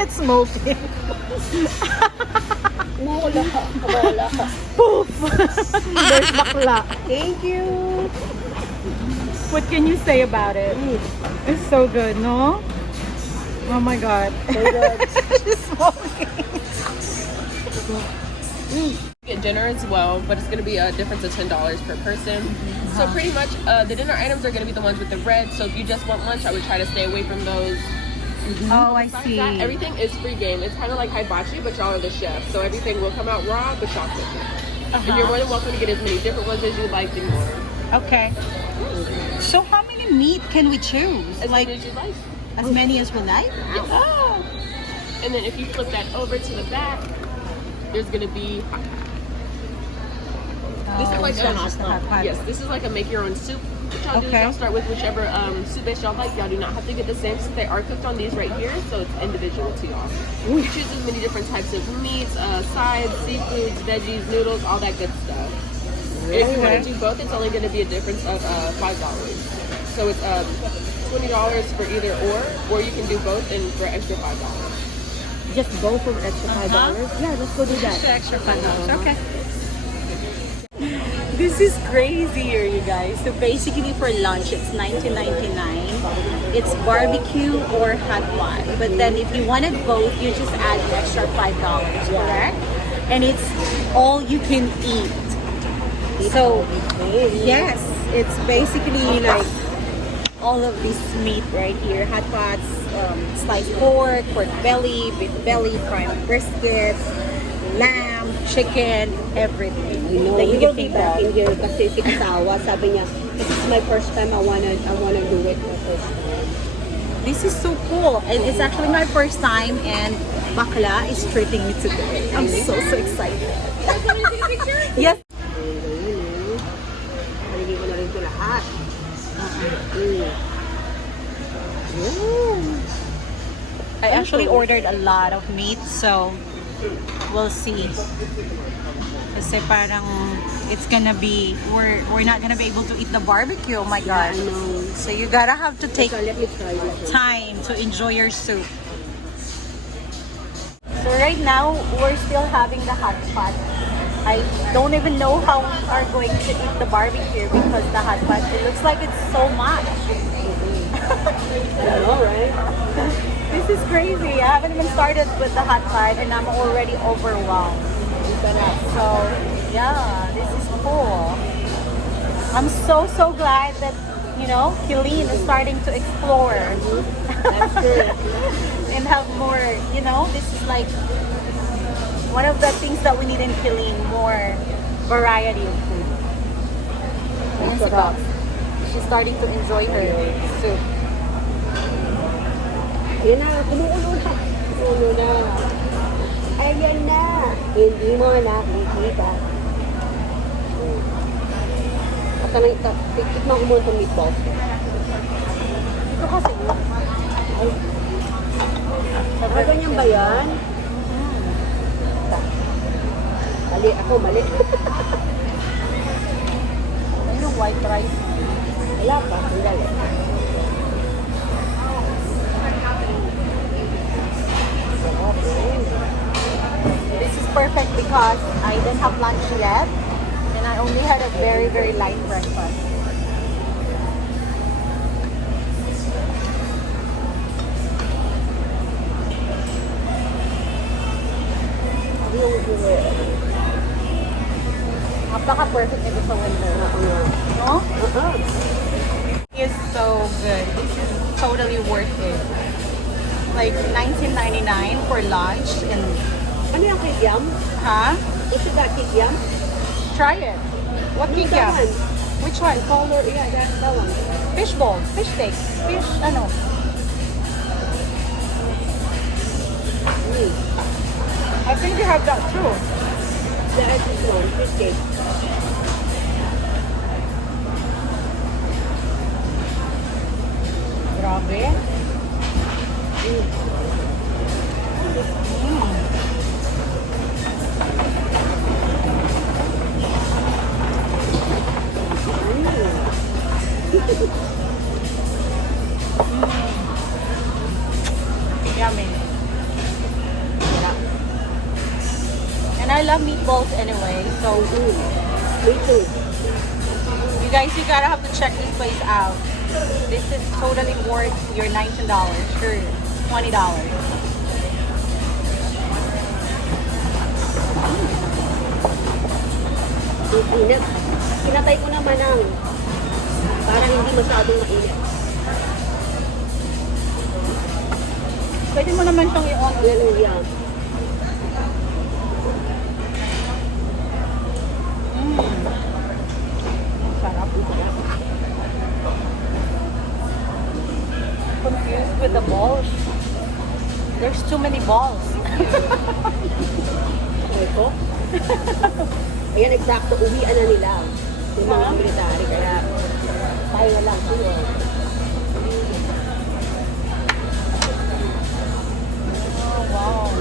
It's smoking. Wala ka. Wala ka. Poof! There's bakla. Thank you. What can you say about it? It's so good, no? Oh my god. So good. She's smoking. Get dinner as well, but it's going to be a difference of $10 per person. So pretty much the dinner items are going to be the ones with the red. So if you just want lunch, I would try to stay away from those. Oh, I Besides see. that, everything is free game. It's kind of like hibachi, but y'all are the chef. So everything will come out raw, but y'all cook it. And you're more than welcome to get as many different ones as you like and more. Okay. So how many meat can we choose? As many as you like. As many as we like? Yes. Oh. And then if you flip that over to the back, there's going to be... This is like yes, this is like a make your own soup. What y'all do is y'all start with whichever soup base y'all like. Y'all do not have to get the same since they are cooked on these right here, so it's individual to y'all. You choose as many different types of meats, sides, seafoods, veggies, noodles, all that good stuff. If you want to do both, it's only going to be a difference of $5. So it's $20 for either or you can do both and for extra $5. Just go for extra $5? Yeah, let's go do that. Extra $5. Okay. This is crazy here, you guys. So basically for lunch, it's $19.99. It's barbecue or hot pot. But then if you wanted both, you just add an extra $5, correct? And it's all you can eat. So yes, it's basically like all of this meat right here. Hot pots, sliced pork, pork belly, beef belly, prime briskets, lamb, chicken, everything. You know, we will be back in here kasi si Kasawa, sabi niya, this is my first time, I wanna do it my first time. This is so cool. And it's actually my first time and Bakla is treating me today. I'm so excited. Yes. Haligin ko na rin ito lahat. I actually ordered a lot of meat, so we'll see. Kasi parang it's gonna be, we're not gonna be able to eat the barbecue. Oh my gosh. I know. So you gotta have to take So let me try this. time to enjoy your soup. So right now, we're still having the hot pot. I don't even know how we are going to eat the barbecue because the hot pot, it looks like it's so much. I know, right? This is crazy. I haven't even started with the hot pot and I'm already overwhelmed. So yeah, this is cool. I'm so glad that, you know, Killeen is starting to explore. That's good. And have more, you know, this is like one of the things that we need in Killeen, more variety of food. Ayan si Bob. She's starting to enjoy her soup. Ayan na, kumukulo na. Kumukulo na. Ayan na. Hindi mo nakikita. At tikman ko muna itong meatballs. Ito kasi, Ah, ganyan ba yan? Mali, ako mali. ano yung white rice? Wala pa, sandali. This is perfect because I didn't have lunch yet and I only had a very light breakfast. Napaka-perfect nito sa winter. No? It's so good. This is totally worth it. Like $19.99 for lunch and Ano yung kikiam? huh? Is it that kikiam? Try it. What That kikiam? one. Which one? Color, yeah, that's that one. Fish ball, fish steak, fish ano? I think you have that too. That's this one, fish cake. Grabe. Yummy. I love meatballs anyway, so Me too. you guys, you gotta have to check this place out. This is totally worth your $19. Sure, $20. Init. Pinatay ko naman ang para hindi masyadong mainit. Pwede mo naman siyang i-on. Yan. Sarap. Confused with the balls. There's too many balls. Ito. Ayan, eksakto. Uwian na nila. Yung mga military. Kaya tayo na lang siguro. Oh, wow.